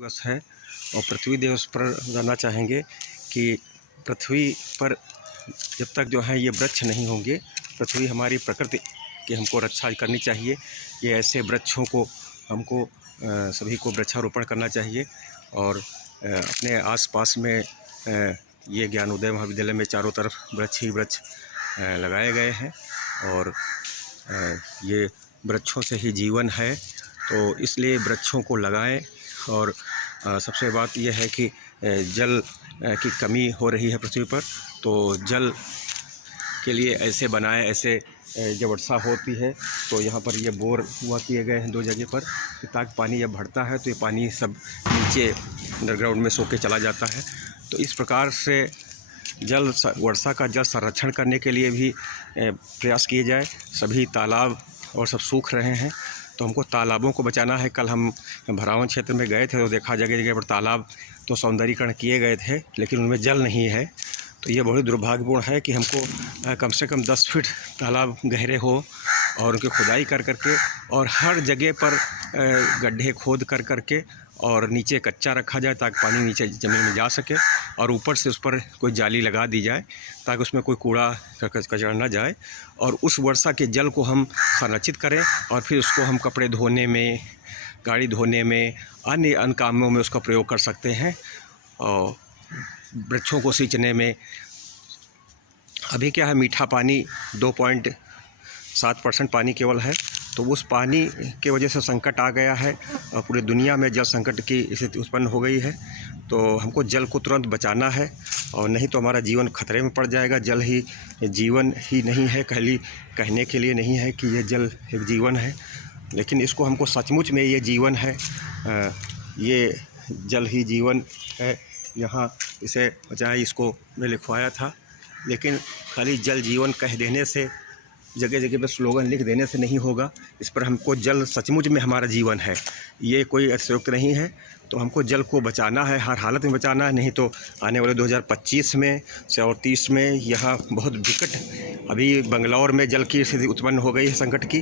दिवस है और पृथ्वी दिवस पर जानना चाहेंगे कि पृथ्वी पर जब तक जो है ये वृक्ष नहीं होंगे, पृथ्वी हमारी प्रकृति की हमको रक्षा करनी चाहिए। ये ऐसे वृक्षों को हमको सभी को वृक्षारोपण करना चाहिए और अपने आसपास में ये ज्ञानोदय महाविद्यालय में चारों तरफ वृक्ष ही वृक्ष लगाए गए हैं और ये वृक्षों से ही जीवन है, तो इसलिए वृक्षों को लगाएं। और सबसे बात यह है कि जल की कमी हो रही है पृथ्वी पर, तो जल के लिए ऐसे बनाएं, ऐसे जब वर्षा होती है तो यहाँ पर ये बोर हुआ किए गए हैं 2 जगह पर, ताकि पानी जब बढ़ता है तो ये पानी सब नीचे अंडरग्राउंड में सो के चला जाता है। तो इस प्रकार से वर्षा का जल संरक्षण करने के लिए भी प्रयास किए जाए। सभी तालाब और सब सूख रहे हैं, तो हमको तालाबों को बचाना है। कल हम भरावन क्षेत्र में गए थे तो देखा जगह जगह पर तालाब तो सौंदर्यीकरण किए गए थे, लेकिन उनमें जल नहीं है। तो ये बहुत दुर्भाग्यपूर्ण है कि हमको कम से कम 10 फीट तालाब गहरे हो और उनकी खुदाई कर करके और हर जगह पर गड्ढे खोद कर करके और नीचे कच्चा रखा जाए ताकि पानी नीचे ज़मीन में जा सके, और ऊपर से उस पर कोई जाली लगा दी जाए ताकि उसमें कोई कूड़ा कचरा ना जाए, और उस वर्षा के जल को हम संरक्षित करें और फिर उसको हम कपड़े धोने में, गाड़ी धोने में, अन्य कामों में उसका प्रयोग कर सकते हैं। और वृक्षों को सींचने में अभी क्या है, मीठा पानी 2.7% पानी केवल है, तो उस पानी के वजह से संकट आ गया है और पूरी दुनिया में जल संकट की स्थिति उत्पन्न हो गई है। तो हमको जल को तुरंत बचाना है और नहीं तो हमारा जीवन खतरे में पड़ जाएगा। जल ही जीवन ही नहीं है, कहने के लिए नहीं है कि ये जल एक जीवन है, लेकिन इसको हमको सचमुच में ये जीवन है। ये जल ही जीवन है। यहाँ इसे बचाए इसको मैं लिखवाया था, लेकिन खाली जल जीवन कह देने से, जगह जगह पर स्लोगन लिख देने से नहीं होगा। इस पर हमको जल सचमुच में हमारा जीवन है, ये कोई अतिशयोक्ति नहीं है। तो हमको जल को बचाना है, हर हालत में बचाना है, नहीं तो आने वाले 2025 में से और 30 में यहाँ बहुत विकट, अभी बंगलौर में जल की स्थिति उत्पन्न हो गई है संकट की।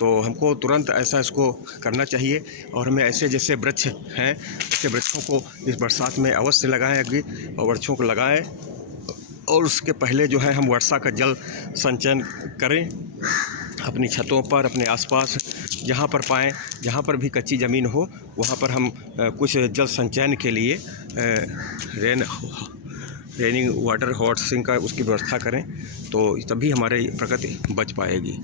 तो हमको तुरंत ऐसा इसको करना चाहिए और हमें ऐसे जैसे वृक्ष हैं ऐसे वृक्षों को इस बरसात में अवश्य लगाएं अभी, और वृक्षों को लगाएं। और उसके पहले जो है हम वर्षा का जल संचयन करें अपनी छतों पर, अपने आसपास जहाँ पर पाएँ, जहाँ पर भी कच्ची ज़मीन हो वहाँ पर हम कुछ जल संचयन के लिए रेनिंग वाटर हार्वेस्टिंग का उसकी व्यवस्था करें, तो तभी हमारी प्रकृति बच पाएगी।